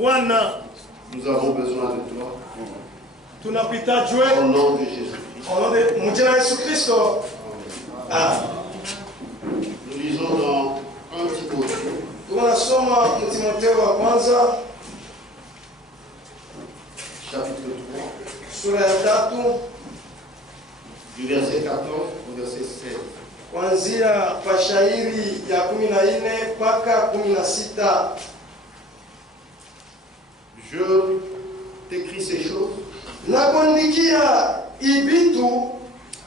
Bwana, nous avons besoin de toi. tunakuhitajwe Au nom de Jésus. mu jina la Yesu Kristo. Nous lisons dans 1 Timothée, Tunasoma Timotheo wa kwanza chapitre 3, sura ya 3 du verset 14 au verset 16. kuanzia kwa shairi ya 14 mpaka 16. Je t'écris ces choses Nakuandikia ibitu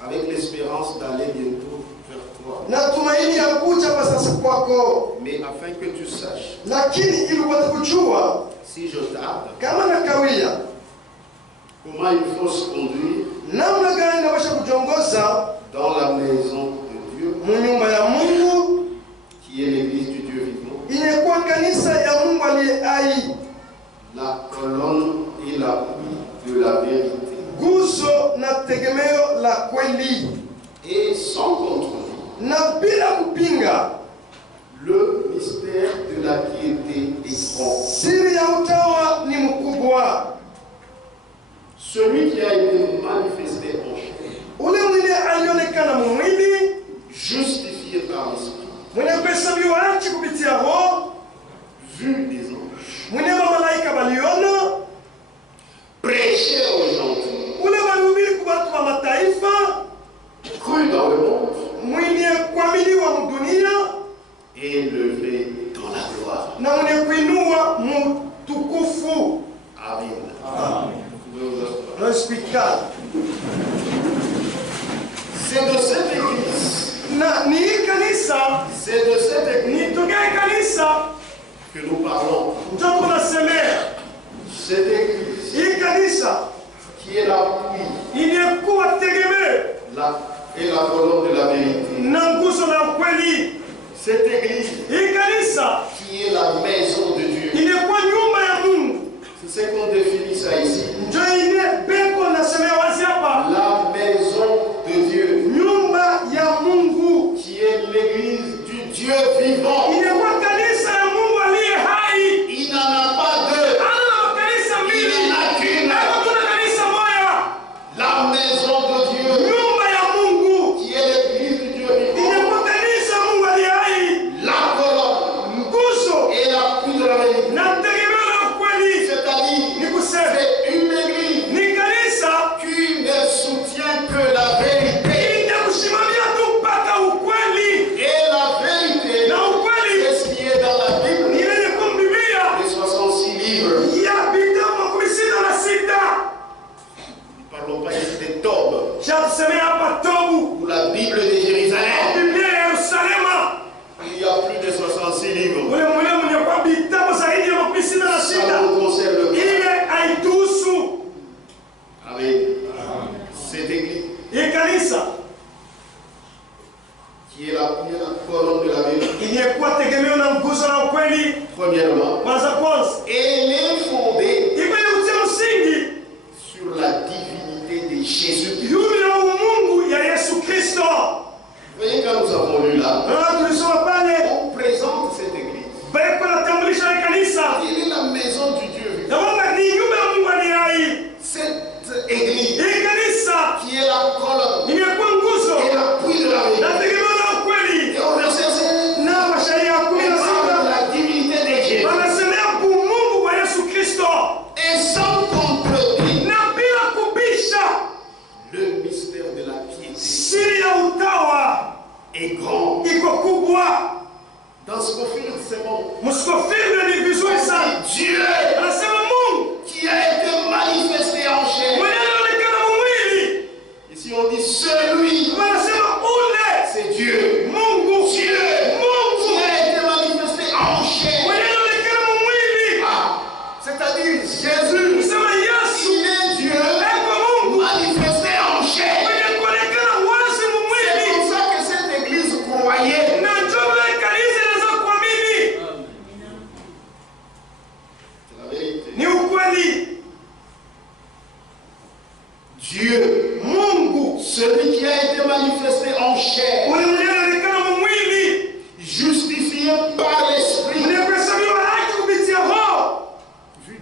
avec l'espérance d'aller bientôt vers toi, na tumaini ya kuja kwa sasa kwako, mais afin que tu saches, lakini ili upate kujua si je tarde, kama nakawia, comment il faut se conduire namna gani naweza kujiongoza dans la maison de Dieu, mu nyumba ya Mungu qui est l'église du Dieu vivant, inekuwa kanisa ya Mungu aliye hai, la colonne et l'appui de la vérité, nguzo na tegemeo la kweli, et sans contredit, na bila kupinga, le mystère de la piété est grand. siri ya utawa ni mkubwa. Celui qui a été manifesté en chair, Ule mwenye alionekana mwili, justifié par l'esprit, mwenye kuhesabiwa haki kupitia Roho, vu des anges, mwenye mamalaika waliona, prêché aux gentils, ule walihubiri kwa watu wa mataifa, cru dans le monde, mwenye kuaminiwa mdunia et levé dans la gloire. na mwenye kuinua mtukufu. Amen. Vous pouvez vous asseoir. Hospitali C'est de cette église, na ni hii kanisa, c'est de cette église ni tokea kanisa que nous parlons. ndio tunasemea. Cette église Hii kanisa qui est l'appui iliyekuwa tegemeo et la colonne de la vérité. na nguzo la ukweli. Cette église Hii kanisa qui est la maison de Dieu. iliyekuwa nyumba ya Mungu, C'est ce qu'on définit ça ici. ndio ile beko nasemea wazi hapa, La maison de Dieu, nyumba ya Mungu, qui est l'église du Dieu vivant. iliyekuwa kanisa ya Mungu aliye hai. Il n'en a pas deux. Ana makanisa Il mbili, n'en a qu'une. hapo kuna kanisa moja, La maison de Dieu, nyumba ya Mungu, qui est l'église du Dieu vivant. iliyekuwa kanisa ya Mungu aliye hai, La colonne nguzo et l'appui de la vérité. na tegemeo la ukweli. C'est-à-dire, Ni kusema c'est une église ni kanisa qui ne soutient que la vérité. yenye kusimamia tu mpaka ukweli, Et la vérité, na ukweli c'est ce qui est dans la ni Bible. yenye kumbibia Les 66 livres. ya vitabu 66. Ne parlons pas ici des Tobes Chakusemea hapa Tobu, ou la Bible de Jérusalem. Biblia ya Yerusalema, Il y a plus de 66 livres. ule mwenye mwenye kwa vitabu zaidi ya 66. Ça nous concerne pas. Ile haituhusu Amen. Cette église hii kanisa qui est la colonne de la vérité. iliyekuwa tegemeo na nguzo na ukweli. Premièrement, Kwanza elle est fondée iko ile kutia msingi sur la divinité de Jésus-Christ. juu ya umungu ya Yesu Kristo. Vous voyez, quand nous avons lu là, Tulisoma pale on présente cette église. beko natambulisha ya kanisa Elle est la maison du Dieu vivant. naomba ni nyumba ya Mungu aliye hai. Cette église Hii kanisa qui est la colonne imekuwa nguzo et l'appui de la na vérité. tegemeo la ukweli. Et au verset 7, Na mashairi ya on parle 16 de la divinité de Jésus. wanasemea kumungu wa Yesu Kristo Et sans contredit, na bila kubisha, le mystère de la piété siri ya utawa est grand. iko kubwa. Dans ce conflit, c'est bon. Msikofiri ni vizuri sana. Dieu Anasema Mungu qui a été manifesté en chair. mwenye anaonekana mwili, Ici on dit celui, wanasema ule c'est Dieu. Mungu, Dieu qui Mungu a été manifesté en chair. mwenye anaonekana mwili, Ah, c'est-à-dire Jésus, kusema Yesu il est Dieu eko Mungu manifesté en chair. mwenye kuonekana wazi C'est mwili, comme ça que cette église croyait. na ndio vile kanisa inaweza kuamini. C'est la vérité. Ni ukweli. Dieu, Mungu celui qui a été manifesté en chair, ule mwenye anaonekana mwili, justifié par l'Esprit, mwenye kuhesabiwa haki kupitia Roho, vu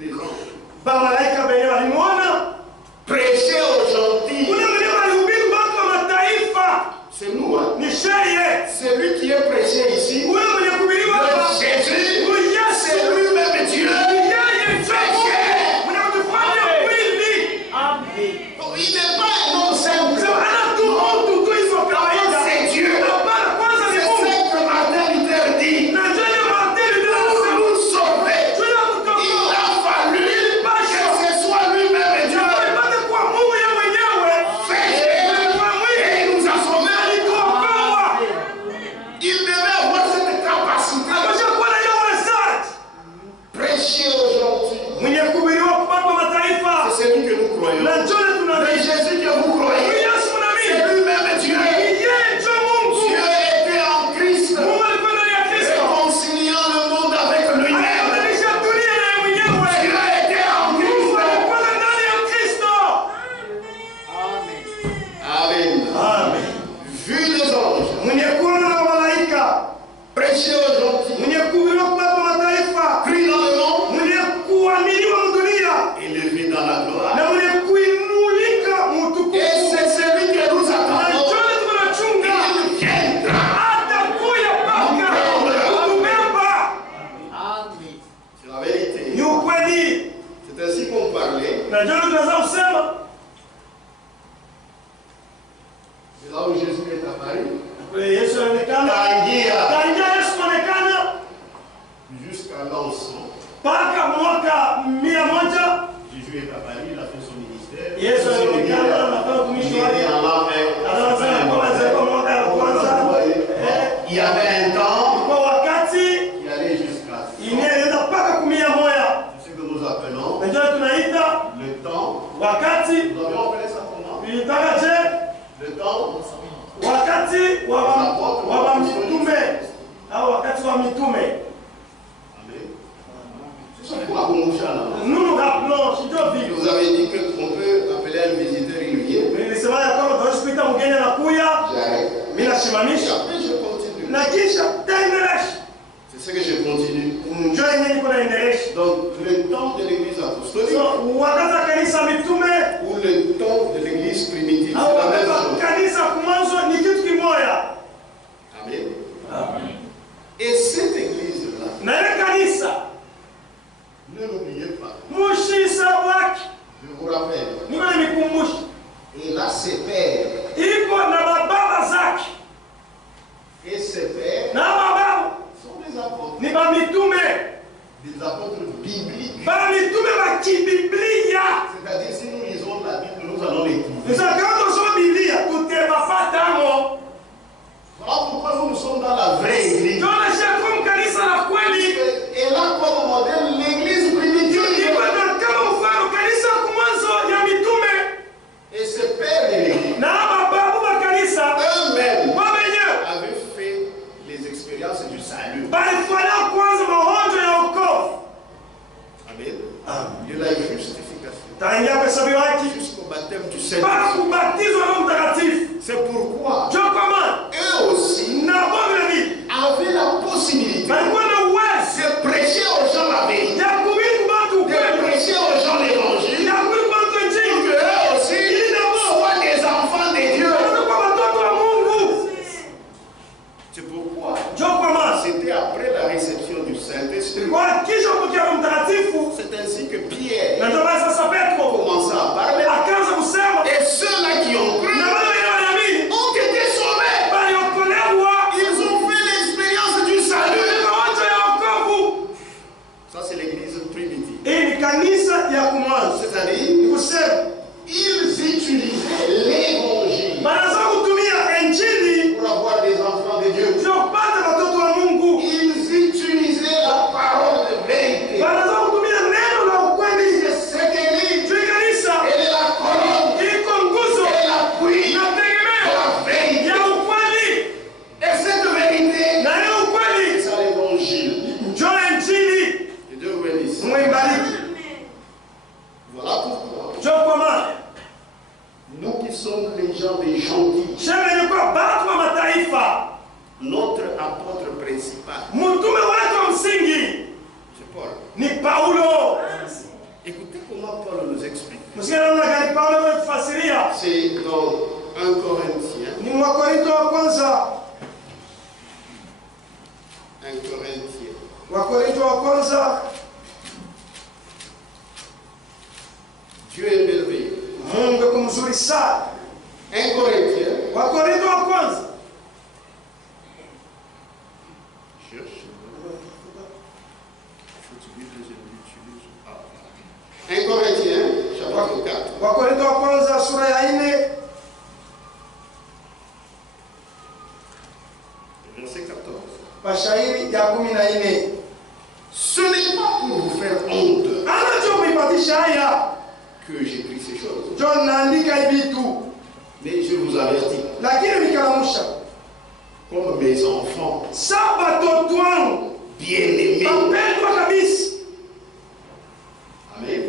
prêché aux gentils. mwenye kuhubiriwa kwa watu wa mataifa. C'est celui que nous croyons. Na njoo Le tunaamini. Jésus que vous croyez. Yesu C'est tunaamini. lui-même Dieu. Yeye ndio Mungu. Dieu était en Christ, Mungu alikuwa ndani ya Kristo. réconciliant le monde avec lui-même. Alibadilisha dunia na yeye mwenyewe. Dieu était en Mungu Christ. alikuwa ndani ya Kristo. Amen. Amen. Vu les anges, Mwenye kuona na malaika, prêché aux gentils, mwenye kuhubiriwa kwa watu wa mataifa, cru dans le monde, mwenye kuaminiwa dunia élevé dans la gloire. na mwenye kuinulika Et mutukufu. c'est celui que nous Na attendons. njoo tunachunga Il viendra. hata kuya paka kutubeba. C'est la vérité. Ni ukweli. C'est ainsi qu'on parlait. Na njoo tunaweza kusema C'est là où Jésus est apparu. Yesu anaonekana. Tangia Tangia Yesu anaonekana jusqu'à l'an 100. mpaka mwaka 100. Jésus est apparu, il a fait son ministère. Yesu anaonekana na kama Il mtumishi est wake. né en l'an 1. Anaanza kwa mwaka wa kwanza. Il y avait un temps Kwa wakati qui allait jusqu'à inaenda mpaka 100. ce que nous appelons Na njoo tunaita le temps. wakati Nous avions appelé ça comment? ilitaka je Le temps. wakati wa mitume au wakati wa mitume. Amen. C'est ça pour la promotion. Nous nous rappelons sio Je vile. vous avais dit qu'on peut appeler un visiteur, il vient. Nilisema ya kwamba tunaweza kuita mgeni anakuya, J'arrête. mimi Et nasimamisha après, je continue. na kisha taendelesha. C'est ce que je continue. Njoo yenyewe niko naendelesha. Donc, le temps de l'église apostolique So wakati wa kanisa mitume ou le temps de l'église primitive, au c'est la même wakati wa chose. kanisa kumwanzo ni kitu kimoja. Amen. Et cette église-là, Na ile kanisa ne l'oubliez pas. mushisabaki Je vous rappelle, niko nimekumbusha. il a ses pères. Iko na mababa zake. Et ses pères Na mababa sont des apôtres. ni ba mitume. Des apôtres bibliques. Ba mitume wa kibiblia. C'est-à-dire, si nous lisons la Bible, nous allons les trouver. Nisa kama tunasoma Biblia tutapatamo. Voilà pourquoi nous sommes dans la vraie église. Tunaonyesha kwa kanisa la kweli. Et là, comme modèle, l'église primitive. Iko na kama mfano kanisa kumwanzo ya mitume. Et ses pères de l'église Na mababu wa kanisa eux-mêmes wao wenyewe avaient fait les expériences du salut. balifanya kwanza maonjo ya wokovu. Amen. De la justification. Tangia kuhesabiwa haki Jusqu'au baptême du mpaka Saint-Esprit. kubatizwa na Mtakatifu. C'est pourquoi Ndio kwa maana eux aussi na Bwana ni avaient la possibilité balikuwa na uwezo de prêcher aux gens la vérité, ya kuhubiri kwa watu de ukweli, prêcher aux gens l'évangile, ya kuhubiri kwa watu pour injili, que eux aussi soient des enfants de Dieu. watu kwa watoto wa Mungu. C'est pourquoi Ndio kwa maana c'était après la réception du Saint-Esprit. kwa kisha kupokea Roho Mtakatifu, C'est ainsi que Pierre na ndio maana sasa Petro commença à parler. akaanza kusema Et ceux-là qui ont cru na wale wanaoamini ont été sauvés. waliokolewa Ils ont fait l'expérience du salut. maonjo ya wokovu. Ça, c'est l'église primitive. Hii ni kanisa ya kumwanzo. C'est-à-dire, Ni kusema ils utilisaient l'évangile banaanza kutumia injili pour avoir des enfants de Dieu. ndio kupata watoto wa Mungu. Ils utilisaient la parole de vérité. Banaanza kutumia neno la ukweli. Cette église, Hii kanisa elle est la colonne, iko nguzo elle est l'appui na de tegemeo la vérité. ya ukweli, Et cette vérité, na hiyo ukweli c'est l'évangile. ndio injili. Et Dieu vous bénisse. Mwibariki. Voilà pourquoi Ndio kwa maana nous qui sommes les gens des gentils, sheme ni kwa watu wa mataifa, notre apôtre principal, mtume wetu wa msingi c'est Paul. ni Paulo. Écoutez comment Paul nous explique. Msikia namna gani Paulo anatufasiria? C'est dans 1 Corinthiens. Ni Wakorintho wa kwanza, 1 Corinthiens. Wakorintho wa kwanza. Dieu est merveilleux. Mungu yuko mzuri sana. 1 Corinthiens. Wakorintho wa kwanza. Cherche. 1 Corinthiens, chapitre 4. Wakorintho wa kwanza sura ya 4 verset 14. mashairi ya 14. Ce n'est pas pour vous faire Mais je vous avertis, comme mes enfants bien-aimés. Amen.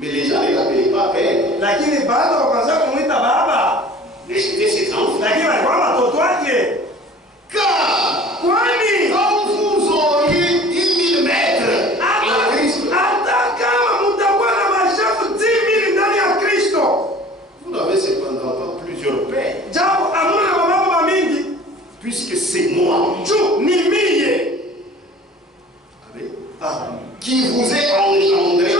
Mais les gens ne l'appelaient pas père. Mais c'était ses enfants. Car quand vous auriez 10 000 maîtres en Christ, vous n'avez cependant pas plusieurs pères. Puisque c'est moi. Amen. Qui vous est engendré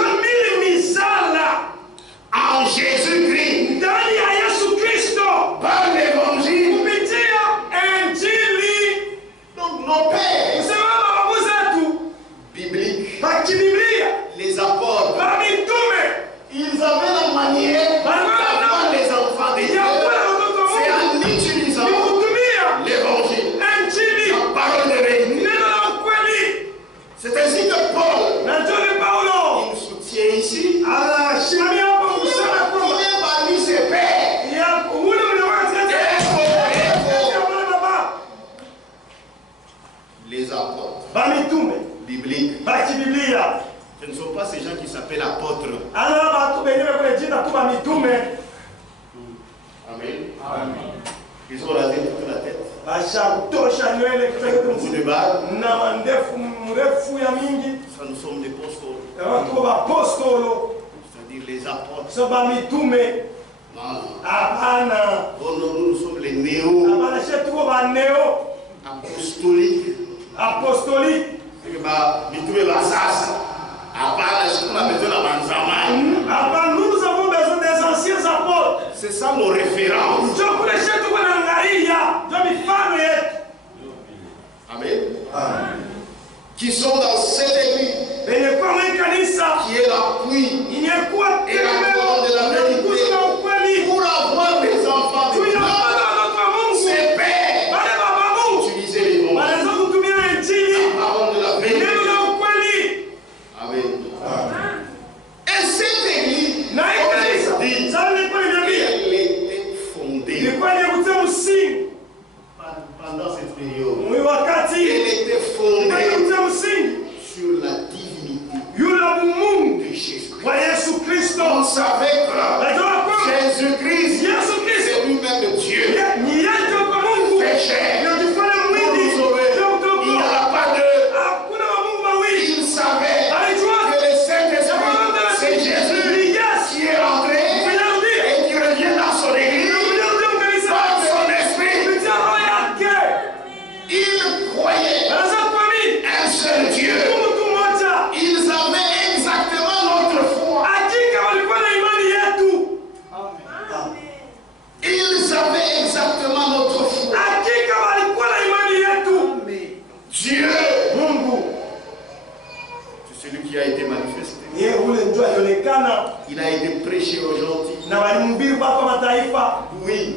en Jésus-Christ par l'évangile. Donc nos pères bibliques, les apôtres, ils avaient la manière d'avoir les enfants de Dieu. C'est en utilisant l'évangile, la parole de vérité. C'est ainsi que Paul, il soutient ici, il est parmi ses pères. Les apôtres bibliques, ce ne sont pas ces gens qui s'appellent apôtres. Amen. Ils ont rasé toute la tête. Beaucoup de barbe. Ça, nous sommes des apôtres. C'est-à-dire les apôtres. Non. Oh non, nous sommes les néo-apostoliques. Nous avons besoin des anciens apôtres. C'est ça nos références. Amen. Qui sont dans cette église, qui est l'appui et la colonne de la vérité pour avoir des enfants de Dieu. Ses pères utiliser l'évangile, la parole de la vérité. Amen. Et cette église, elle était fondée pendant cette période. Elle était fondée sur la divinité de Jésus-Christ. On savait que Jésus-Christ, c'est lui-même Dieu. Fait chair. Pour nous sauver. Il n'y a pas de. Il savait que le Saint-Esprit, c'est Jésus qui est rentré et qui revient dans son église. Par son esprit, il croyait un seul Dieu. Ils avaient exactement notre foi. Ils avaient exactement notre foi. Dieu, c'est celui qui a été manifesté. Il a été prêché aux gentils. Oui.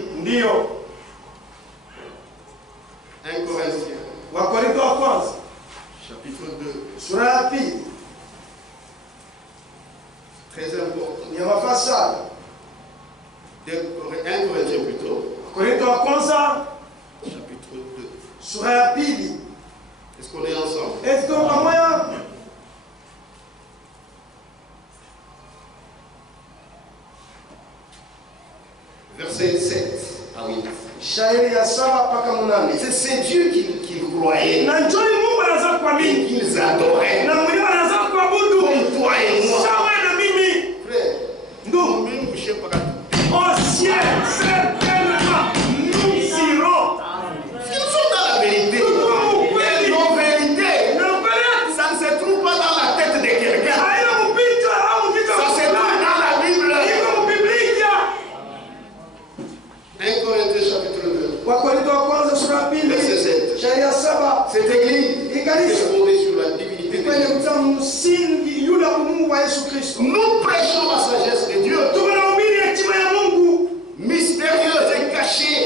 1 Corinthiens, chapitre 2. Très important. 1 Corinthiens plutôt. Chapitre 2. Est-ce qu'on est ensemble? Verset 7 à 8. C'est Dieu qu'ils croyaient et qu'ils adoraient. Comme toi et moi. Frère, nous ne couchons pas. Au ciel, certainement, nous irons. Ils sont dans la vérité. Et nos vérités, ça ne se trouve pas dans la tête de quelqu'un. Ça se trouve dans la Bible. 1 Corinthiens chapitre 2. Verset 7. Cette église est fondée sur la divinité de Jésus. Nous prêchons la sagesse de Dieu. Mystérieuse et cachée.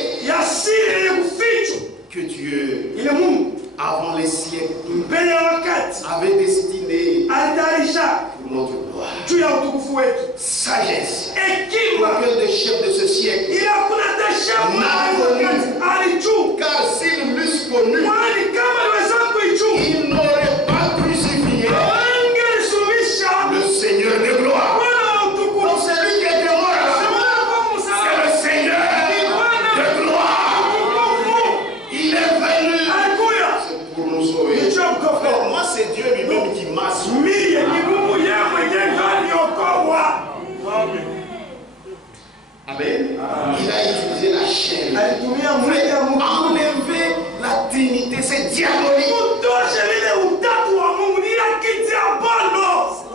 Que Dieu, avant les siècles, avait destiné pour notre gloire. sagesse. Hekima. Aucun des chefs de ce siècle Ila kuna tashabu n'a connu. alijua. Car s'ils l'eussent connu, Kwani kama aliweza kuijua, ils n'auraient pas crucifié le Seigneur de gloire. Donc c'est lui qui était mort à la croix. C'est le Seigneur de gloire. Il est venu. C'est pour nous sauver. Donc moi c'est Dieu lui-même qui m'a sauvé. Amen. Il a utilisé la chair. Enlever la Trinité, c'est diabolique.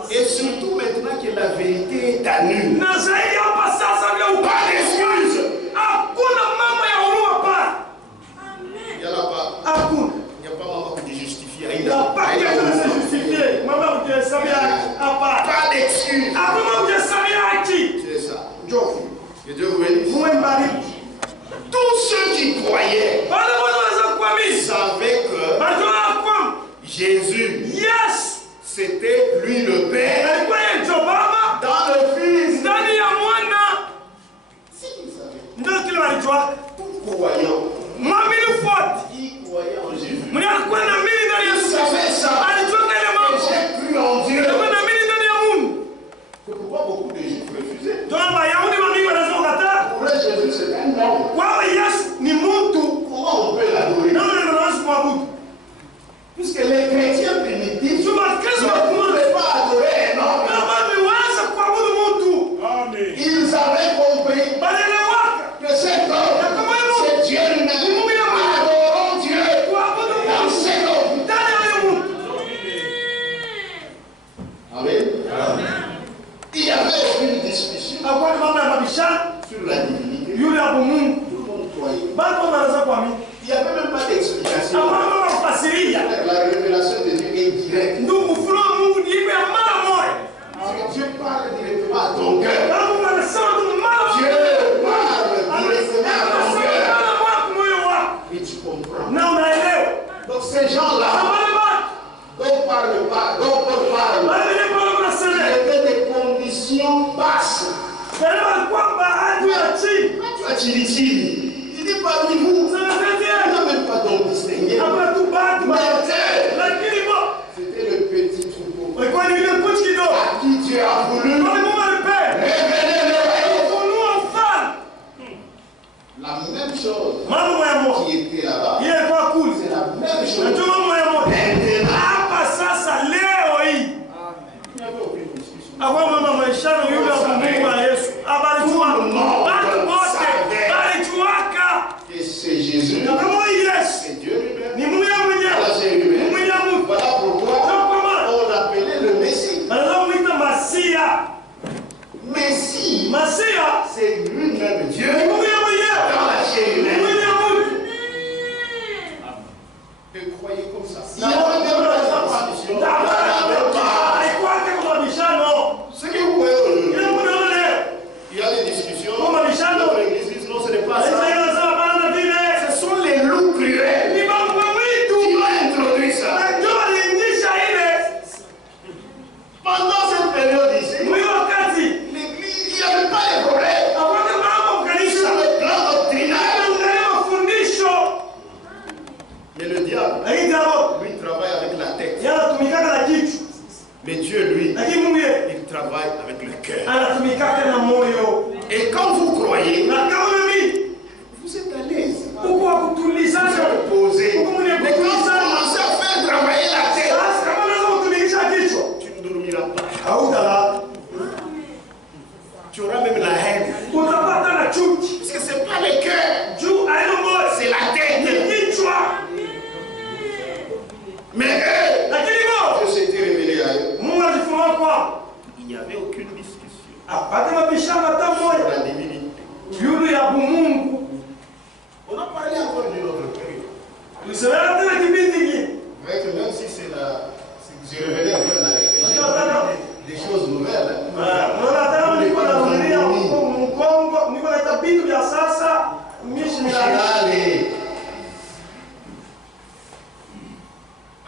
Et surtout maintenant que la vérité est à nu. Pas d'excuses. Il n'y en a pas. Il n'y a pas maman qui te justifie. Il n'y a pas d'excuses. C'est ça. Que Dieu vous bénisse. Tous ceux qui croyaient savaient que Jésus, c'était lui le Père dans le Fils. Tout croyant qui croyait en Jésus, il savait ça. J'ai cru en Dieu. C'est pourquoi beaucoup de Juifs refusaient. Pour eux, Jésus, c'est un homme. Comment on peut l'adorer? Puisque les chrétiens primitifs ne pouvaient pas adorer un homme. Ils avaient compris que cet homme, c'est Dieu lui-même. Adorons Dieu dans cet homme. Amen. Il y avait une discussion sur la divinité. Tout le monde croyait. Il n'y avait même pas d'explication. La révélation de Dieu est directe. Dieu parle directement à ton cœur. Dieu parle directement à ton cœur. Et tu comprends. Donc ces gens-là, dont parle pas, dont Paul parle, il y avait des conditions basses. Toi, tu dis, il dit parmi vous, il n'a même pas donc distingué. C'était le petit troupeau à qui Dieu a voulu révéler le royaume. La même chose qui était là-bas, c'est la même chose. Maintenant, il n'y avait aucune discussion. Et c'est Jésus, c'est Dieu lui-même. Voilà, c'est lui-même. Voilà pourquoi on l'appelait le Messie. Messie, c'est lui-même Dieu dans la chair humaine. Et croyez comme ça. Il y avait même pas de discussion. Ce que vous voyez aujourd'hui, il y a des discussions. Notre église, non, ce n'est pas ça. Ce sont les loups cruels qui ont introduit ça. Pendant cette période ici, l'église, il n'y avait pas de problème. Sur le plan doctrinal. Mais le diable, lui, travaille avec la tête. Mais Dieu, lui, il travaille avec le cœur. Et quand vous croyez, vous êtes à l'aise. Vous êtes posé. Mais quand vous commencez à faire travailler la tête, tu ne dormiras pas. Tu auras même la haine. Parce que ce n'est pas le cœur, c'est la tête. Mais eux, Dieu s'était révélé à eux. Il n'y avait aucune discussion sur la divinité. On a parlé encore d'une autre période. Vrai que même si c'est la. Si j'ai révélé un peu des choses nouvelles.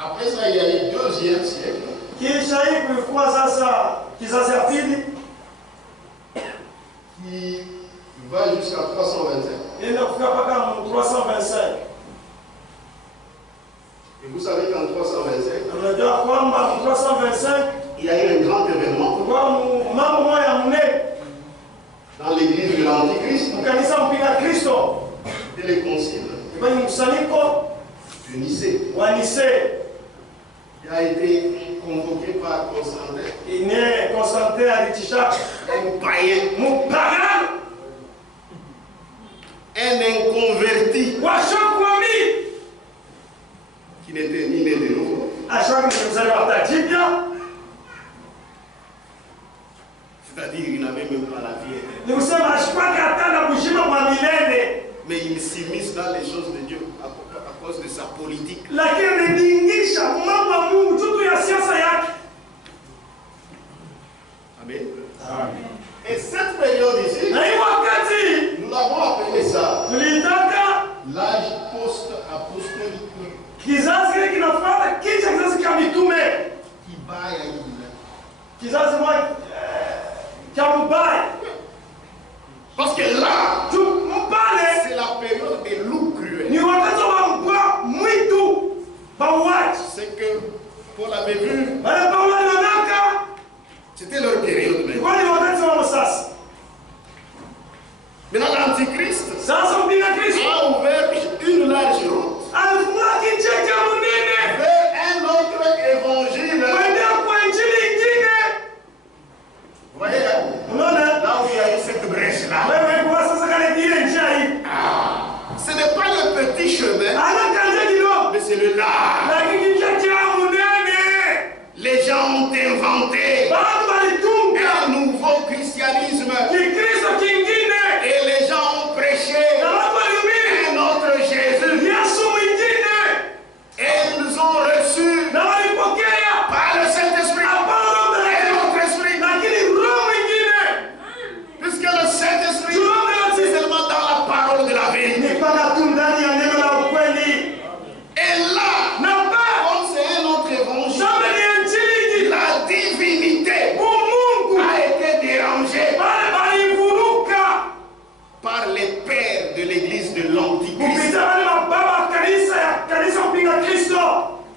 Après ça, il y a eu 2e siècle. sasa kizazi ya pili qui va jusqu'à 325. inaenda kufika mpaka 325. Et vous savez qu'en 325, Unajua kwamba 325 il y a eu un grand événement kwa mambo moja mnene dans l'église de l'Antichrist, mkanisa mpinga Kristo dès les conciles kwenye mkusanyiko de Nicée. wa Nicée. Il a été convoqué par Constantin, Ine Constantin alitisha un païen, mpagano un inconverti washakwami qui n'était ni né de nouveau, ashwaki ni mzaliwa wa jipya, c'est-à-dire il n'avait même pas la vie éternelle. ni kusema ashwaki hata na kushima kwa milele, Mais il s'immisce dans les choses de Dieu à cause de sa politique. lakini anaingisha mambo ya Mungu tutu ya siasa yake. Amen. Et cette période ici, Na hii wakati nous l'avons appelé ça tulitaka l'âge post-apostolique kizazi kile kinafuata kisha kizazi cha mitume, qui baille à Israël. kizazi moja cha mbaya. Parce que là, Mpale c'est la période des loups cruels. ni wakati wa mbwa mwitu bauaji. C'est que Paul avait vu, Wale Paulo alionaka c'était leur période même. kwa ni wakati wao sasa. Maintenant, l'Antichrist Sasa mpinga Kristo a ouvert une large route alifungua kichaka munene vers un autre évangile. kwenda kwa injili ingine. Vous voyez là, Unaona là où il y a eu cette brèche-là. wewe kwa sasa kale ile njia hii Ce n'est pas le petit chemin, anakaanza kidogo, mais c'est le large. lakini kichaka munene Les gens ont inventé bado walitunga un nouveau christianisme Kikristo kingine et les gens ont prêché na watu walihubiri un autre Jésus Yesu mwingine et ils ont reçu na walipokea par le Saint-Esprit hapana Roho un Mtakatifu, autre esprit. lakini roho mwingine Puisque le Saint-Esprit Roho Mtakatifu c'est seulement dans la parole de la vérité. ni paka tu ndani ya neno la ukweli Et là, na pa comme c'est un autre évangile, shamba ni injili la divinité Mungu a été dérangée pale palivuruka par les pères de l'église de l'Antichrist. kupita wale mababa kanisa mpinga Kristo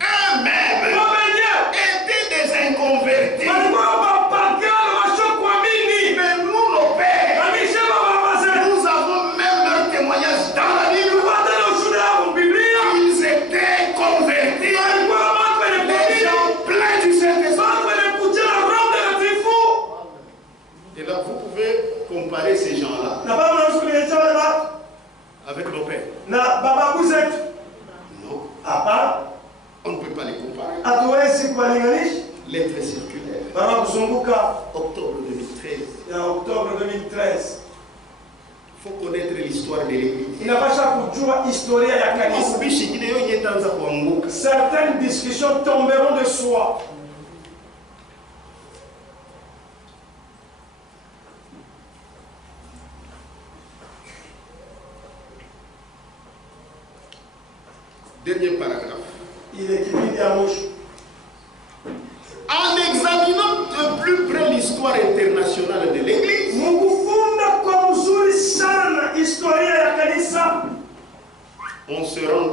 Eux-mêmes wao wenyewe étaient des inconvertis. walikuwa wapagano washokuamini Mais nous, nos pères, namisema baba zetu nous avons même leur témoignage dans la Bible. kupata na ushuhuda wa Biblia Ils étaient convertis. walikuwa watu wenye Les kuamini gens pleins du Saint-Esprit. watu wenye kujaa Roho Mtakatifu. Et là, vous pouvez comparer ces gens-là Na baba unaweza kuniletea wale watu avec nos pères. na bababu zetu? Non, Hapana, on ne peut pas les comparer. hatuwezi kuwalinganisha. Lettre circulaire, Barua kuzunguka octobre 2013. ya Oktoba 2013 Il faut connaître l'histoire de l'église. inapasha kujua historia ya kanisa. Maubishi kile yo nyetanza kuanguka. Certaines discussions tomberont de soi. Dernier paragraphe. Il est kipindi ya mwisho. En examinant de plus près l'histoire internationale de l'église, Mukufunda kwa mzuri sana historia ya kanisa on se rend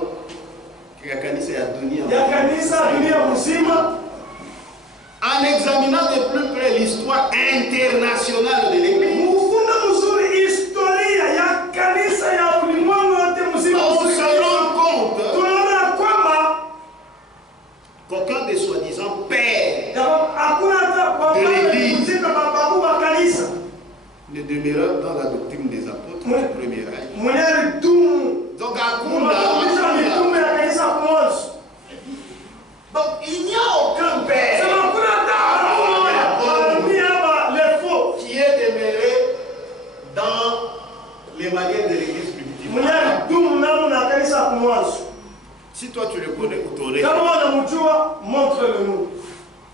que la kanisa ya dunia. dunia mzima. En examinant de plus près l'histoire internationale de l'église, Mukufunda mzuri historia ya kanisa ya ulimwengu wote mzima. on se rend compte Tunaona kwamba qu'aucun des soi-disant pères hakuna hata bababu wa kanisa ne demeura dans la doctrine des apôtres du premier âge. mwenye dumu Donc, mafundisho mitume ya kanisa mwanzo. donc il n'y a aucun père Sema hakuna hata wanaambia hapa le faux qui est demeuré dans les manières de l'église primitive. mwenye dumu namna kanisa mwanzo. Si toi tu le connais ou tu Kama unamjua montre-le nous.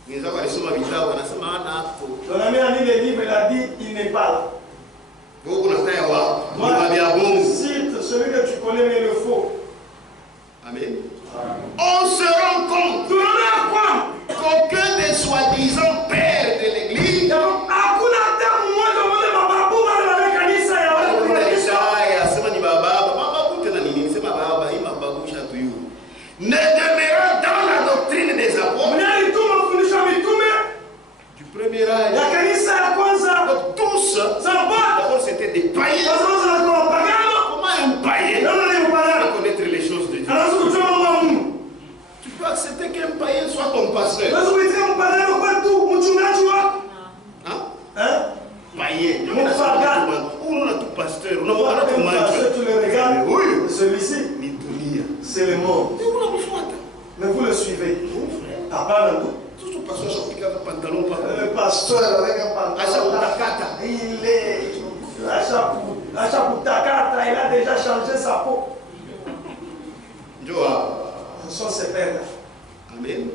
Niza walisoma vitabu wanasema hana hapo. Tunaambia ni le livre il a dit il n'est pas là. Wewe unataka wapi? Ni baadhi ya bongo. Cite celui que tu connais mais le faux. Amen. On se rend compte Tunaona kwamba qu'aucun des soi-disant pères de Premier âge. Ya kanisa ya kwanza. Donc tous, d'abord c'était des païens. Comment un païen peut connaître les choses de Dieu? Tu peux accepter qu'un païen soit ton pasteur. Hein? Païen. Où on a tout pasteur? On a tout pasteur. Tu le regardes. Oui. Celui-ci, c'est le monde. Mais vous le suivez. Tout pasteur avec un pantalon. Le pasteur avec un pantalon. Il est. Il a déjà changé sa peau. Ce sont ses pères. Amen.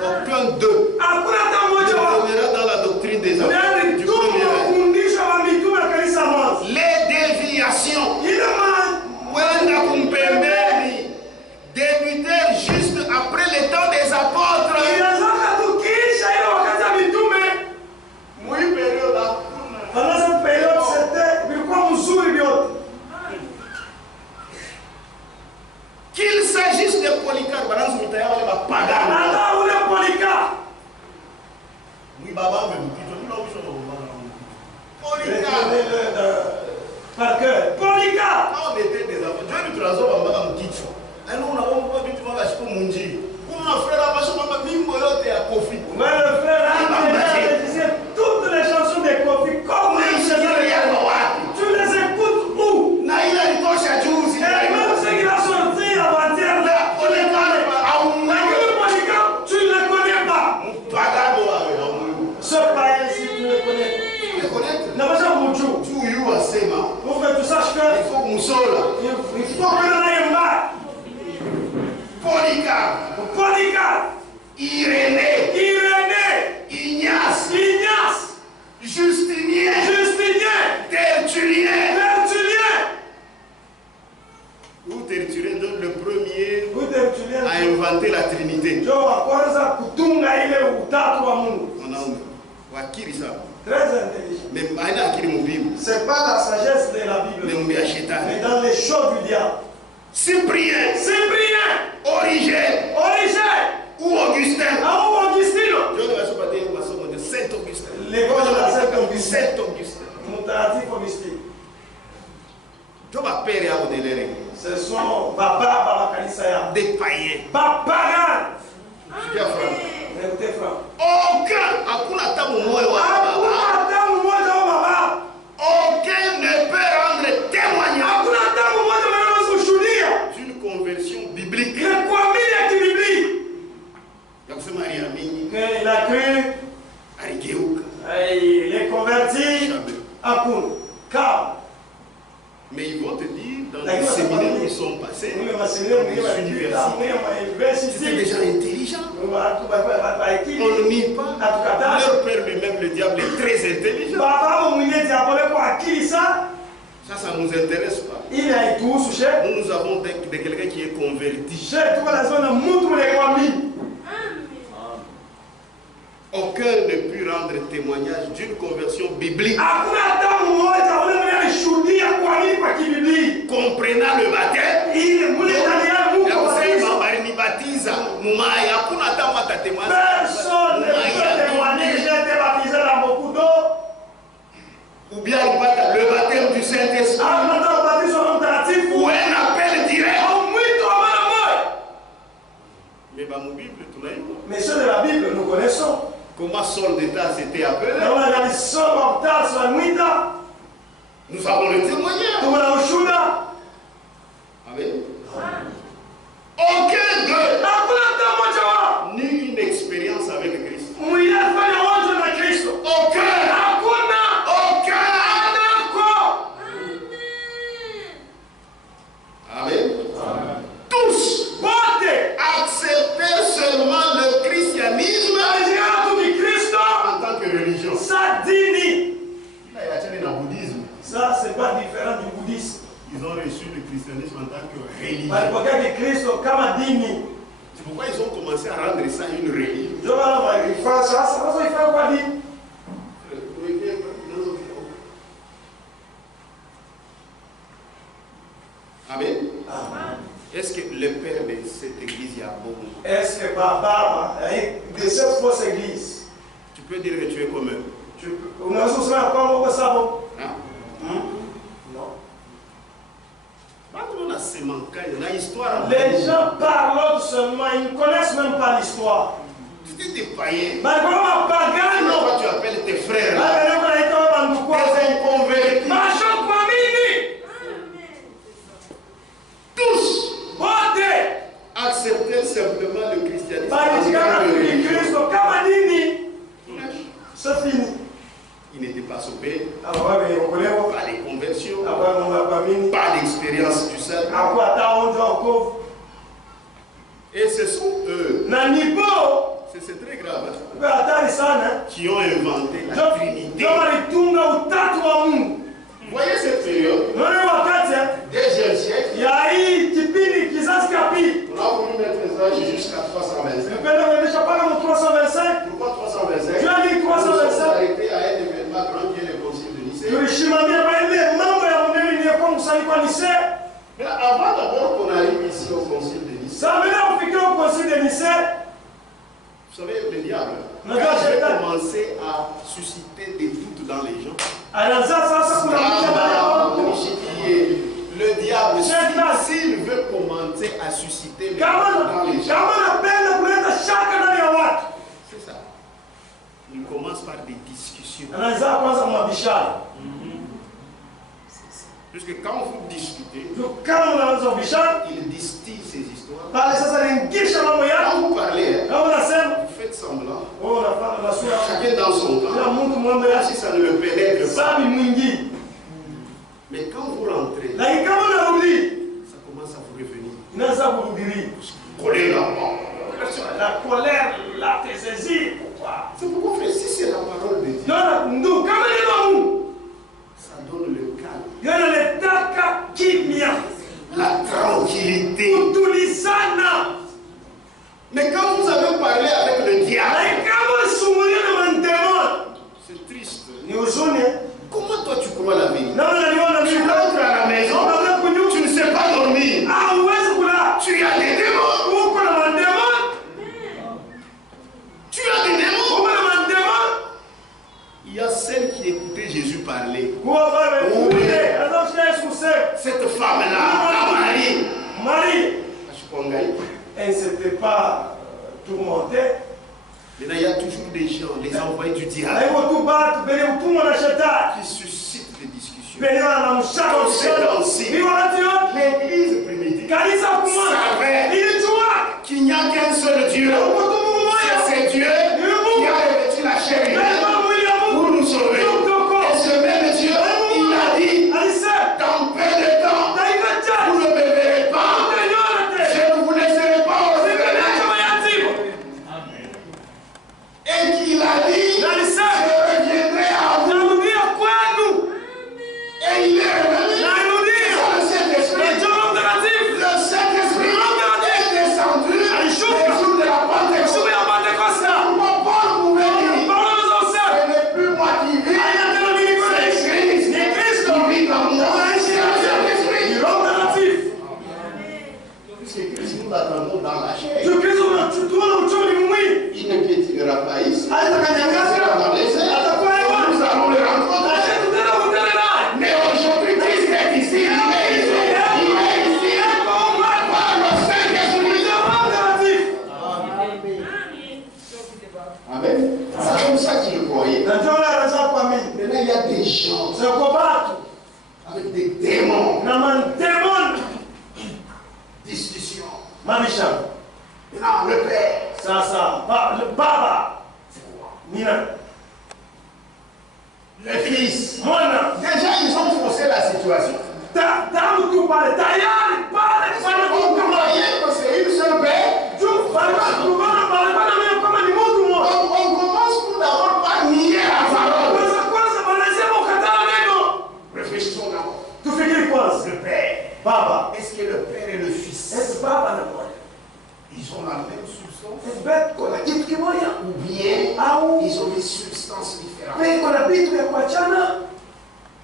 Aucun d'eux ne demeurera dans la doctrine des hommes. Les déviations débutèrent juste après le temps des apôtres. Qu'il s'agisse de Polycarpe, par cœur. Polycarpe. Quand on était des enfants, Dieu nous transforme en madame Kitcho. Et nous, on n'a pas vu comment acheter mon Dieu. Pour mon frère, la machine, on m'a mis Moyote à Kofi. Mais le frère, il disait toutes les chansons de Kofi, comme tu les écoutes où? Naïla, il touche à Dieu. Et même ce qu'il a sorti avant-hier, là, tu les connais pas. Polycarpe, tu ne le connais pas. Ce païen-ci, tu le connais. Tu le connais? Non, mais c'est mon Dieu. Pour que tu saches que il faut que l'on aille en bas. Polycarpe, Irénée, Ignace, Justinien, Tertullien. Où Tertullien donne le premier à inventer la Trinité. Très intelligent. C'est pas la sagesse de la Bible, mais dans les choses du diable. Cyprien, Origène, ou Augustin. Saint-Augustin. L'école de la Saint-Augustin. Saint-Augustin. Ce sont des païens. Aucun ne peut rendre témoignage d'une conversion biblique. Il a cru, il est converti à Koun. Mais ils vont te dire, dans les séminaires où ils sont passés, dans les universités, c'était déjà intelligent. On ne nie pas. Leur père lui-même, le diable, est très intelligent. Ça ne nous intéresse pas. Nous avons de quelqu'un qui est converti. Aucun ne peut rendre témoignage d'une conversion biblique. Comprenant le baptême, personne ne peut témoigner, j'ai été baptisé dans beaucoup d'eau. Ou bien le baptême du Saint-Esprit. Ou un appel direct. Mais ceux de la Bible, nous connaissons. Comment Saul d'État s'était appelé? Nous avons le témoignage. Amen. Aucun d'eux ni une expérience avec le Christ. Aucun. Amen. Tous acceptèrent seulement le christianisme en tant que religion. Ça, c'est pas différent du bouddhisme. Ils ont reçu le christianisme en tant que religion. C'est pourquoi ils ont commencé à rendre ça une religion. Amen. Est-ce que le père de cette église est bon? Est-ce que papa de cette fausse église? Tu peux dire que tu es commun. Unaweza kusema kwamba kwa sababu les gens parlent seulement, ils ne connaissent même pas l'histoire. Tu dis des païens. Mais comment pagano? Pourquoi tu appelles tes frères là? Des inconvertis. Tous acceptez simplement le christianisme. C'est fini. Ils n'étaient pas sauvés, Ah ouais, pas de conversion, pas d'expérience du salut. Et ce sont eux, c'est très grave, qui ont inventé la Trinité. Vous voyez cette période, deuxième siècle, on a voulu mettre ça jusqu'à 325. Pourquoi 325? Ils sont arrêtés à un événement grand qui est le concile de Nicée. Mais avant d'abord qu'on arrive ici au concile de Nicée, vous savez, le diable, quand j'ai commencé à susciter des doutes dans les gens, le diable, s'il veut commencer à susciter des doutes dans les gens, c'est ça. Il commence par des discussions. Puisque quand vous discutez, il distille ses histoires. Quand vous parlez, vous faites semblant. Chacun dans son temps. Si ça ne le pénètre pas. Mais quand vous rentrez, ça commence à vous revenir. Coller la mort. La colère, la saisie. C'est pourquoi, frère, si c'est la parole de Dieu, ça donne le calme, la tranquillité. Mais quand vous avez parlé avec le diable, c'est triste. Comment toi tu crois la vérité? Tu rentres à la maison, tu ne sais pas dormir. Tu as des démons. Tu as des démons. Il y a celle qui écoutait Jésus parler. Cette femme-là, Marie, elle ne s'était pas tourmentée. Maintenant, il y a toujours des gens, les envoyés du diable, qui suscitent des discussions. L'église primitive savait qu'il n'y a qu'un seul Dieu. C'est Dieu qui a revêtu la chair humaine pour nous sauver. Et ce même Dieu, il a dit, dans peu de temps, vous ne me verrez pas. Je ne vous laisserai pas au orphelinat. Et qu'il a dit, je reviendrai à vous. Et il est revenu. C'est le Saint-Esprit. Le Saint-Esprit est descendu les jours de la Pentecôte. Pourquoi Paul pouvait dire, ce n'est plus moi qui vis, c'est Christ qui vit dans moi. C'est le Saint-Esprit. Puisque Christ nous attendons dans la chair. Il ne piétinera pas ici. Il sera dans les airs. Nous allons le rencontrer. Mais aujourd'hui, Christ est ici. Il est ici. Par le Saint-Esprit. Amen. C'est comme ça qu'il croyait. Maintenant, il y a des gens avec des démons. Discussion. Maintenant, le Père. Le Fils. Déjà, ils ont forcé la situation. On croyait que c'est une seule paix. Donc, on commence tout d'abord par nier la parole. Réfléchissons d'abord. Le Père. Est-ce que le Père et le Fils, ils ont la même substance? Ou bien ils ont des substances différentes?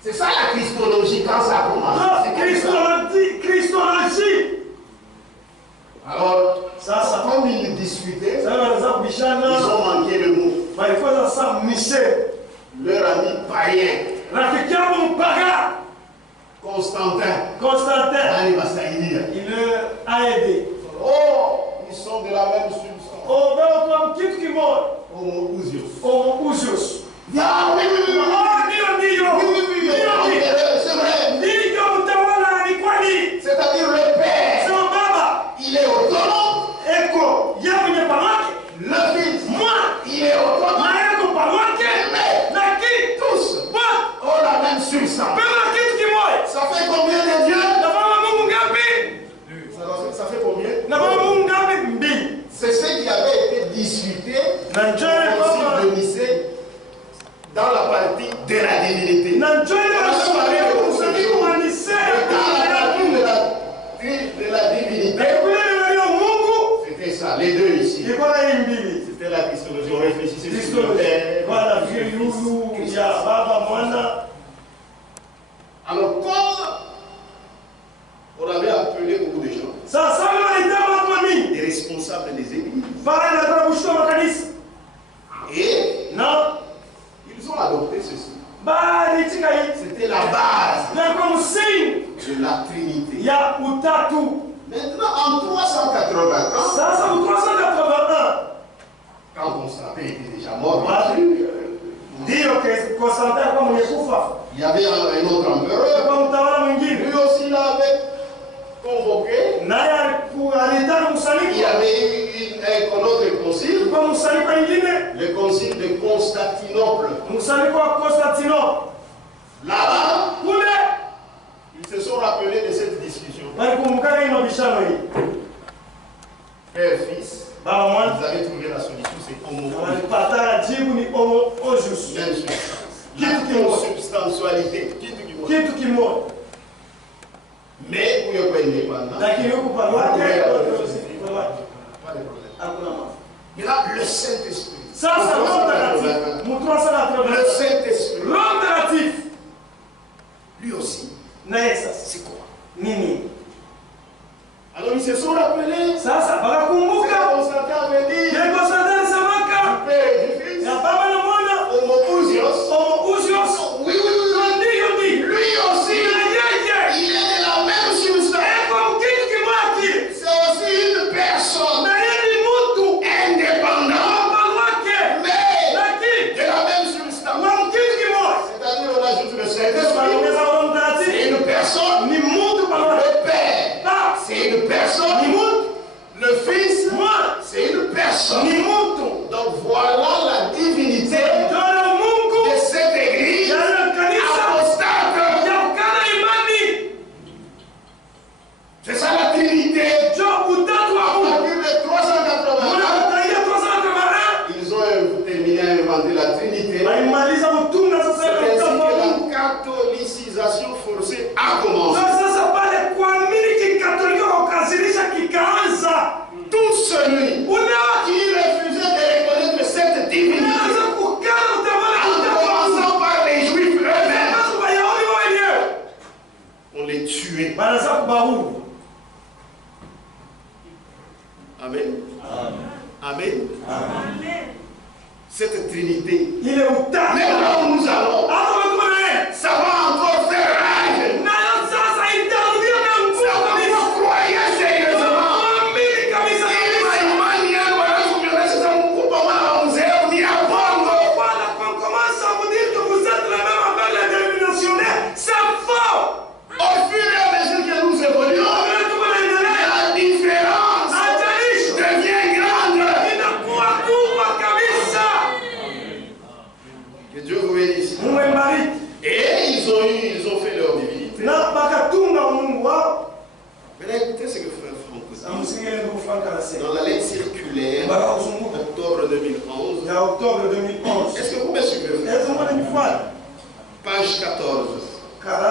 C'est ça la christologie quand ça commence. Alors, comme ils discutaient, ils ont manqué le mot. Leur ami païen. Constantin. Il leur a aidé. Oh, ils sont de la même substance. Homoousios. Ah, oui, oui, oui, oui. C'est vrai. C'est-à-dire le père, il est autonome. Le fils, il est autonome. Mais tous ont la même substance. Ça fait combien de dieux? Ça fait combien? C'est ce qui avait été discuté au Concile de Nicée dans la partie de la divinité. On a parlé de beaucoup de choses. Dans la partie de la divinité, c'était ça, les deux ici. C'était la Christologie. On réfléchissait sur le Père. Alors, comme on avait appelé beaucoup de gens, des responsables des églises, et ils ont adopté ceci. C'était la base de la Trinité. Maintenant, en 380 ans, quand Constantin était déjà mort, il y avait un autre empereur, lui aussi l'avait convoqué. Il y avait eu un autre concile, le concile de Constantinople. Là-bas, ils se sont rappelés de cette discussion. Père, fils, ils avaient trouvé la solution, c'est homoousios. Même substance. La consubstantialité. Mais où il y a pas indépendant. Pas de problème. Mais là, le Saint-Esprit. Le Saint-Esprit. Lui aussi. C'est quoi? Alors ils se sont rappelés. Constantin avait dit. Du Père et du Fils. Homoousios. Oui. Lui aussi. Il est de la même substance. C'est aussi une personne indépendante, mais de la même substance. C'est-à-dire on ajoute le Saint-Esprit. C'est une personne. Le Père, c'est une personne. Le Fils, c'est une personne. Donc voilà la divinité de cette église apostate. C'est ça la Trinité. À partir de 381, ils ont terminé à inventer la Trinité. C'est ainsi que la catholicisation forcée a commencé. Tout celui qui refusait de reconnaître cette divinité, en commençant par les Juifs eux-mêmes, on les tuait. Amen. Cette Trinité, maintenant nous allons, ça va encore faire rage. Vous croyez sérieusement? Au fur et à mesure que nous évoluons, la différence devient grande. Que Dieu vous bénisse. Et ils ont fait leur divinité. Maintenant écoutez ce que frère Franck dit. Dans la lettre circulaire, octobre 2011. Est-ce que vous me suivez? Page 14.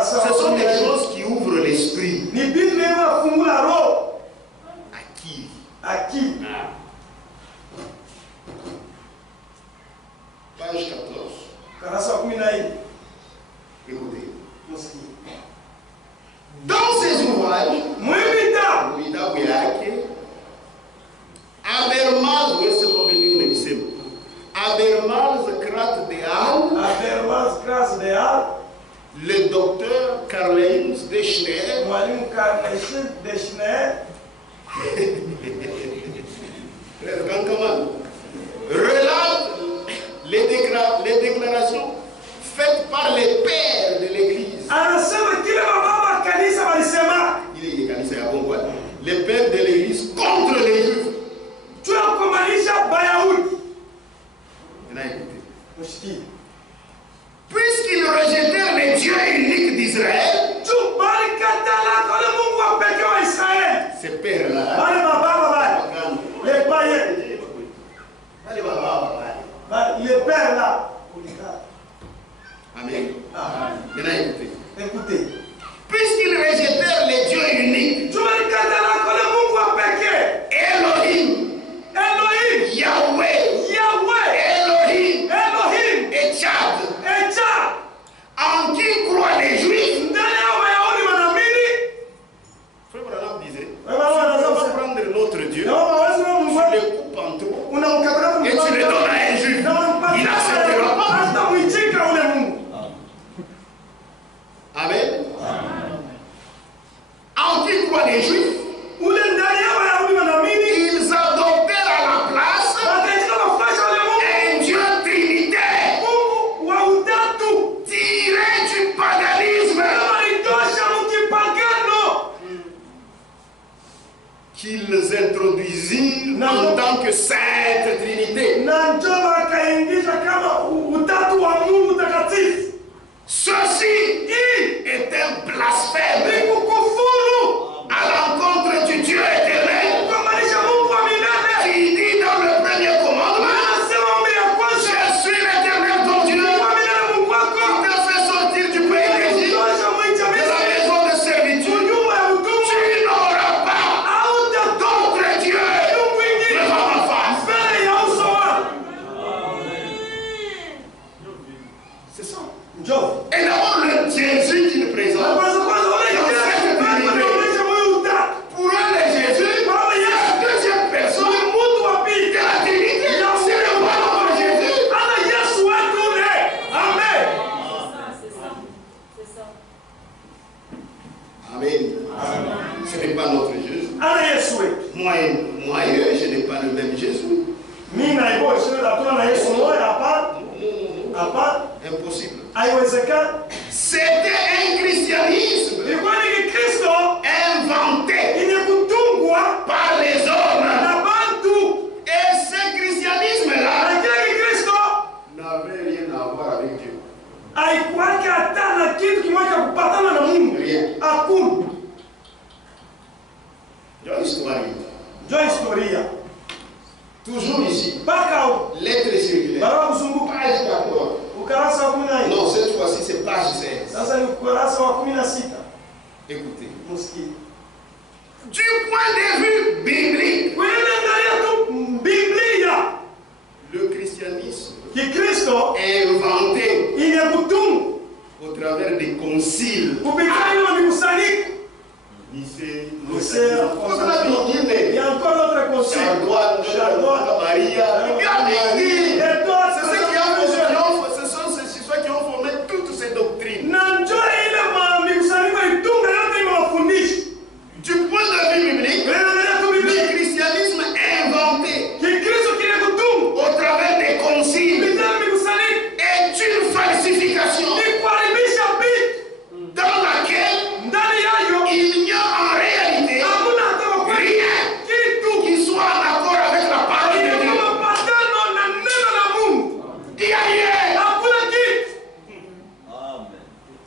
Ce sont des choses qui ouvrent l'esprit. À qui? Page 14. Écoutez. Dans ces ouvrages, Habermas, le docteur Karl-Heinz Deschner relate les déclarations faites par les pères de l'église. Les pères de l'église contre les juifs. Puisqu'ils rejetèrent les dieux uniques d'Israël, ces pères-là, les païens, les pères là. Amen. Écoutez. Puisqu'ils rejetèrent les dieux uniques, Elohim, Yahweh, Elohim et Tchad, en qui croient les juifs. Frère Branham disait, tu ne vas pas prendre notre Dieu, tu le coupes en trois et tu le donnes à un juif. Il n'acceptera pas. Amen. En qui croient les juifs, ils adoptèrent à la place un Dieu trinitaire tiré du paganisme qu'ils introduisirent en tant que sainte trinité. Ceci est un blasphème à l'encontre du Dieu éternel qui dit dans le premier commandement, je suis l'éternel ton Dieu qui t'a fait sortir du pays d'Égypte, de la maison de servitude. Tu n'auras pas d'autre Dieu devant ma face. C'est ça. Et d'abord le Jésus qu'il présente. Pour eux, les Jésus, la deuxième personne de la Trinité. C'est le roi de Jésus. Amen. Ce n'est pas notre Jésus. Moi et eux, je n'ai pas le même Jésus. Impossible. C'était un christianisme inventé par les hommes. Et ce christianisme-là n'avait rien à voir avec Dieu. Rien. Toujours ici. Lettre circulaire. Page 14. Non, cette fois-ci c'est page 16. Écoutez. Du point de vue biblique, le christianisme est inventé au travers des conciles. Nicée, il y a encore d'autres concile. Maria. Ce sont ceux qui ont formé toutes ces doctrines. Du point de vue biblique, le christianisme est inventé au travers des conciles est une falsification dans laquelle il n'y a en réalité rien qui soit en accord avec la parole de Dieu. Il n'y a rien.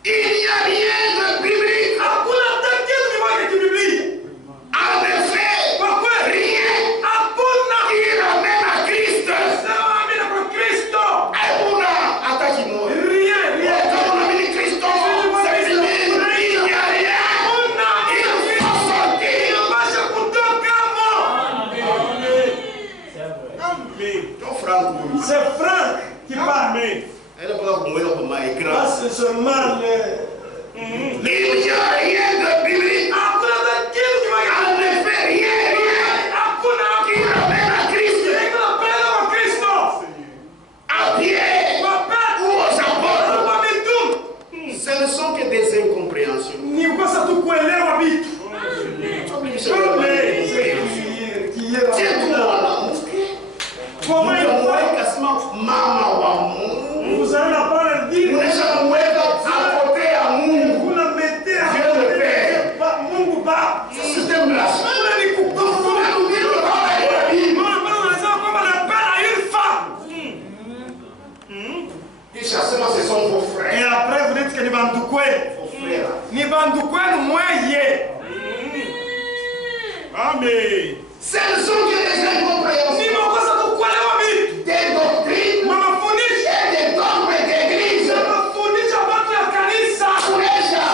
Il n'y a rien de biblique. En effet, rien qui ramène à Christ. C'est Franck qui parle. C'est seulement il n'y a rien de biblique. En effet, rien qui ramène à Christ. À Pierre ou aux apôtres. Puis chassement, ce sont vos frères. Et après, vous dites que ni bandukwe. Vos frères. Ni bandukwe mweye. Amen. Ce ne sont que des incompréhensions. Ni mokosa kukwelewa vitu. Des doctrines. Mafundisho. Et des dogmes d'église. Mafundisho watu ya kanisa. Kuresha.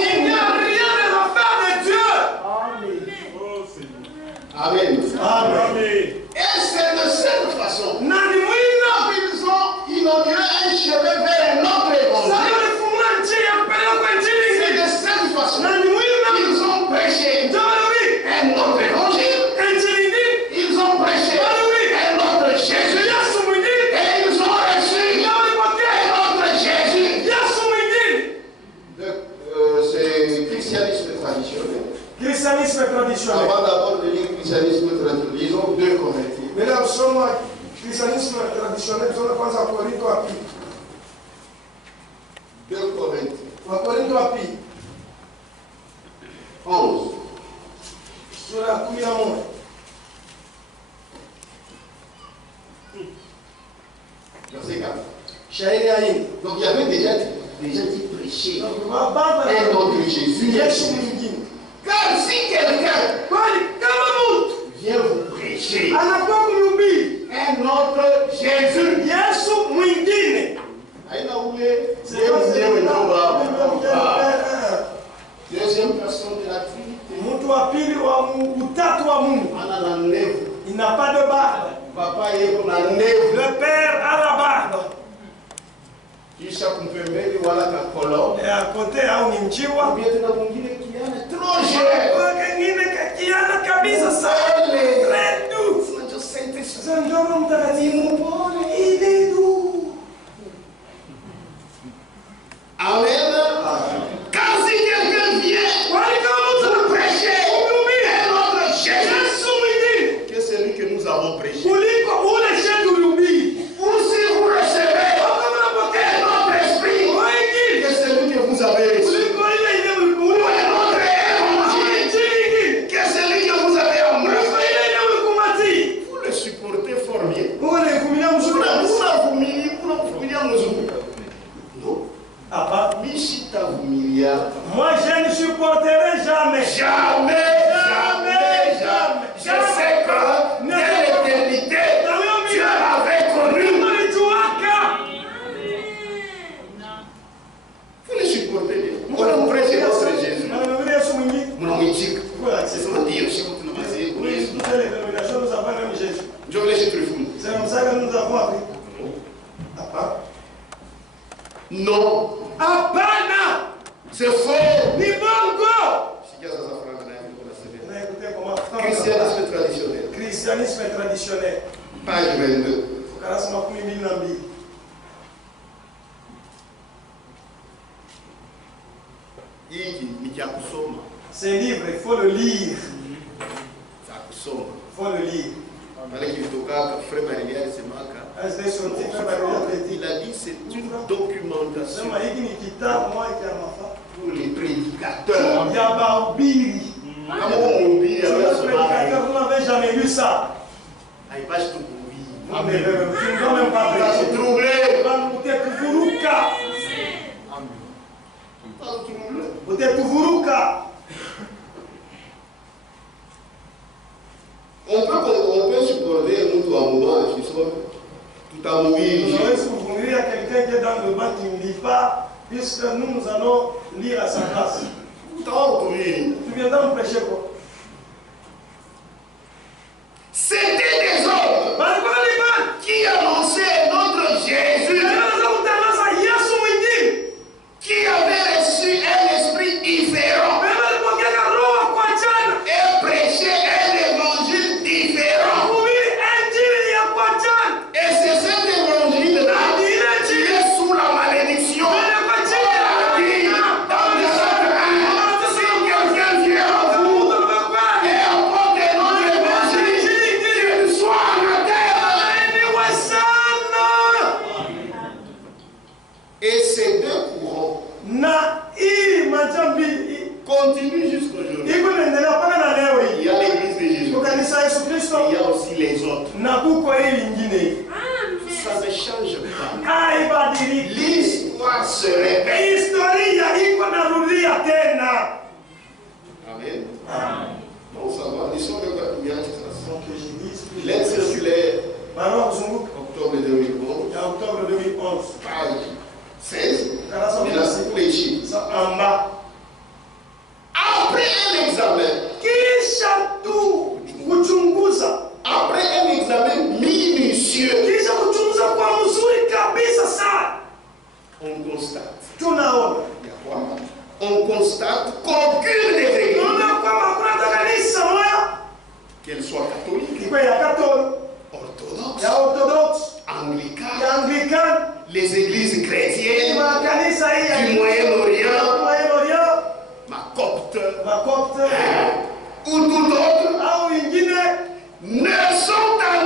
Il n'y a rien de l'affaire de Dieu. Amen. Amen. Et c'est de cette façon Nani mwina. qu'ils ont inauguré un chemin vers un autre évangile. C'est de cette façon qu'ils ont prêché un autre évangile. Ils ont prêché un autre Jésus. Et ils ont reçu un autre Jésus. C'est christianisme traditionnel. Christianisme traditionnel. Avant d'abord de lire christianisme traditionnel, lisons 2 Corinthiens. Bila kusoma Christianisme traditionnel, tunasoma kwanza Wakorintho wa pili. 2 Corinthiens. Wakorintho wa pili 11. sura ya 11. Verset 4. Shairi ya hii. Donc il y avait déjà dit prêcher Baba un autre Jésus. Yesu mwingine. Car si quelqu'un Kwani kama mtu vient vous prêcher anakuwa kuhubiri un autre Jésus, Yesu mwingine. haina ule mwenyewe ndio baba. Deuxième personne de la Trinité. Mtu wa pili wa utatu wa Mungu. Ana na ndevu. Il n'a pas de barbe. Papa yeko na ndevu. Le père a la barbe. Kisha kumpembeni wala kakolo. Et à côté au ni mchiwa. Pia tena mwingine kiana trop cher. Kwa kingine kakiana kabisa sana. Très doux. Unajua sente Sasa ndio mtakatifu pole ile doux. Amen. Quand si quelqu'un vient, pour prêcher un autre Jésus, que celui que nous avons prêché. Ou si vous recevez un autre esprit, que celui que vous avez reçu. Ou un autre évangile, que celui que vous avez embrassé. Vous le supportez fort bien. Moi je ne supporterai jamais. Jamais. Je sais que dès l'éternité, Dieu avait connu. Vous le supportez bien. Vous le prêchez notre Jésus. Non. C'est faux. Christianisme traditionnel. Page 22. Ce livre, il faut le lire. Il Il faut le lire. Il a dit c'est une documentation pour les prédicateurs. Vous n'avez jamais lu ça. Tu ne dois même pas On peut supporter un moment qui soit tout à mourir. Vous voulez à quelqu'un qui est dans le banc qui ne lit pas, puisque nous allons lire à sa place. Tu viendras me prêcher quoi? C'était des hommes qui annonçaient notre Jésus, qui avaient reçu un esprit différent et prêché un évangile différent. Et c'est cet évangile-là qui est sous la malédiction. Dans les autres, si quelqu'un vient à vous et apporte notre évangile, se répète. Historia iko narudia tena. Amen. Non, ça va. Ils sont même pas bien. Lettre circulaire, octobre 2011. Octobre 2011. Page 16. Mais là, c'est pour les chiffres. En bas. Après un examen. Kisha tu kuchunguza. Après un examen minutieux. Kisha kuchunguza kwa mzuri kabisa sana. On constate. Tunaona. Il y a quoi? On constate qu'aucune des églises, qu'elles soient catholiques, orthodoxes, anglicanes, les églises chrétiennes du Moyen-Orient, ma copte, ou tout autre, ne sont en